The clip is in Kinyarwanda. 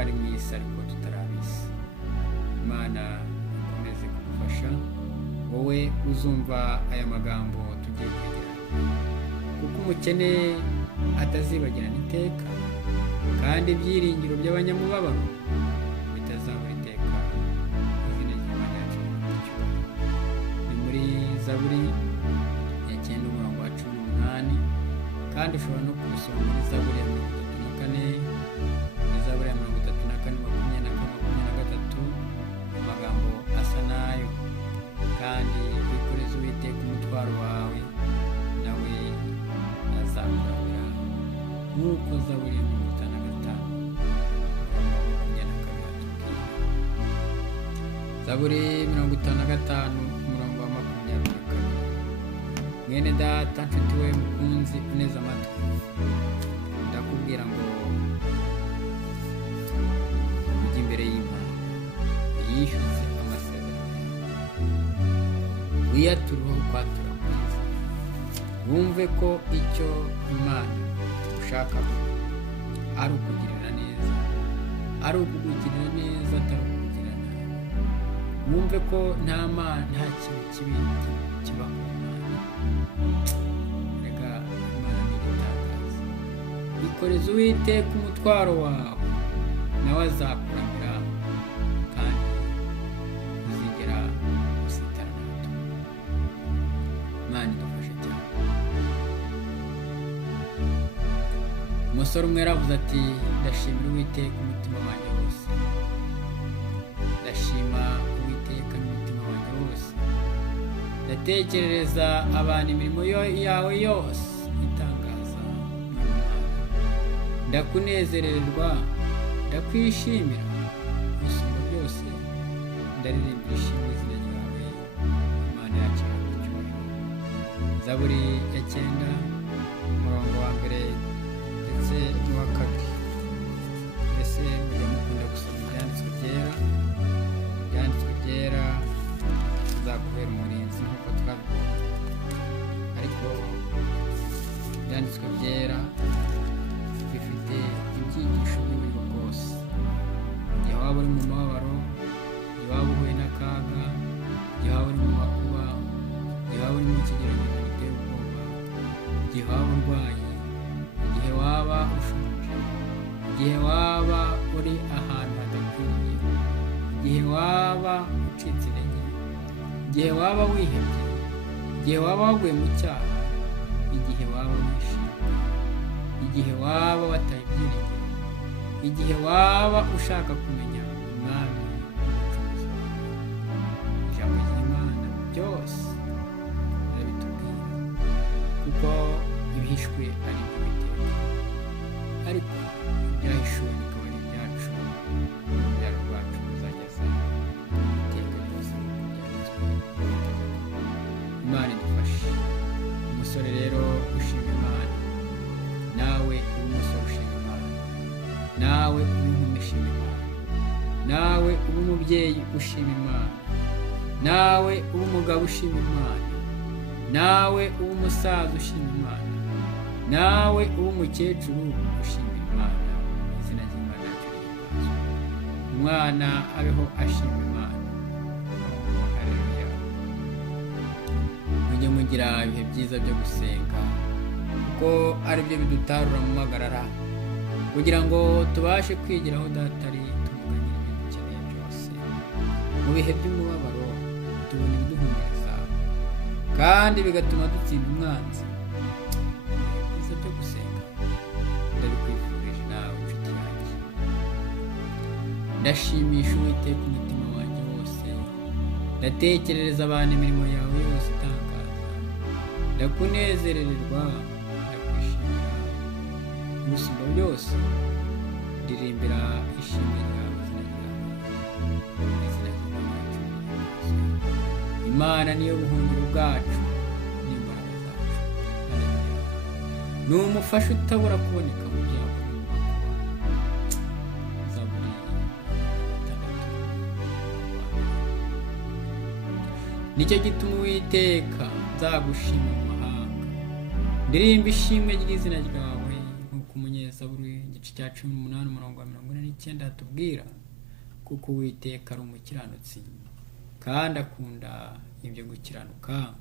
twari mu isi ariko tutarabisi. Imana ikomeze kugufasha wowe uzumva aya magambo tugiye kwigira, kuko umukene atazibagirana iteka, kandi ibyiringiro by'abanyamubabaro bitazabura iteka. Izina ry'Imana yacu ricyubahiro. Ni muri Zaburi ya 9 umurongo wa 18, kandi ushobora no kubisoma muri Zaburi ya 34, muri Zaburi ya 34 23, amagambo asa nayo. Kandi wikoreze Uwiteka umutwaro wawe, nawe azakuramira, nk'uko Zaburi ya 55 Zaburi 55 umurongo wa 22. Mwene data, nshuti we mukunzi uneze amatwi, ndakubwira ngo ujye imbere y'Imana yishyuze amasezerano yawe, wiyatureho kwatura kwiza, wumve ko icyo Imana ushaka ari ukugirira neza, ari ukugirira neza, atari ukugirira nabi. Wumve ko nta kintu kibi kiba ku Imana. Rega Imana ni igitangaza. Ikoreze Uwiteka umutwaro wawe, nawe azakuramira, kandi uzigera usitara na hato. Imana idufashe cyane. Umusore umwe yaravuze ati, ndashimira Uwiteka umutima wanjye wose, ndashima Uwiteka n'umutima wanjye wose, ndatekerereza abantu imirimo yawe yose itangaza. Ndakunezererwa, ndakwishimira, gusumba byose ndaririmbira ishimwe izina ryawe, Imana yacu icyubahiro. Zaburi ya 9 umurongo wa 1 ndetse n'uwa 2. Mbese mujya mukunda gusoma ibyanditswe byera? Ibyanditswe byera bizakubera umurinzi nk'uko twabibonye, ariko ibyanditswe byera bifite ibyigisho by'uburyo bwose. Igihe waba uri mu mababaro, igihe waba uhuye n'akaga, igihe waba uri mu makuba, igihe waba uri mu kigeragezo giteye ubwoba, igihe waba urwaye, igihe waba ushonje, igihe waba uri ahantu hadakwiriye, igihe waba ucitse intege, igihe waba wihebye, igihe waba waguye mu cyaha, igihe waba wishimye, igihe waba wataye ibyiringiro, igihe waba ushaka kumenya Umwami n'Umucunguzi wawe, ijambo ry'Imana byose birabitubwira, kuko ibihishwe ari iby'Uwiteka, ariko ibyahishuwe bikaba ari ibyacu n'urubyaro rwacu ruzageza iteka ryose nk'uko byanditswe mu itegeko. Imana idufashe. Umusore rero ushima Imana, nawe ube umusore ushima Imana, nawe ube inkumi ushima Imana, nawe ube umubyeyi ushima Imana, nawe ube umugabo ushima Imana, nawe ube umusaza ushima Imana, nawe ube umukecuru ushimira Imana. Izina ry'Imana yacu rihimbazwe. Umwana abeho ashima Imana. Haleluya. Mujye mugira ibihe byiza byo gusenga, kuko ari byo bidutarura mu magarara, kugira ngo tubashe kwigira aho Data ari, tumuganira ibintu dukeneye byose. Mu bihe by'umubabaro tubona ibiduhumuriza, kandi bigatuma dutsinda umwanzi. Ibihe byiza byo gusenga ndabikwifurije nawe inshuti yanjye. Ndashimisha Uwiteka umutima wanjye wose, ndatekerereza abantu imirimo yawe yose itangaza, ndakunezerererwa, ndakwishimira, gusumba byose ndirimbira ishimwe ryawe, izina ryawe, izina ry'Imana yacu rihimbazwe. Imana niyo buhungiro bwacu n'imbaraga zacu. Haleluya. Ni umufasha utabura kuboneka mu byago no mu makuba. Zaburi ya 6. Nicyo gituma Uwiteka nzagushima mu mahanga, ndirimba ishimwe ry'izina ryawe, nk'uko umunyezaburi igice cya 18 umurongo wa 49 hatubwira kuko Uwiteka ari umukiranutsi kandi akunda ibyo gukiranuka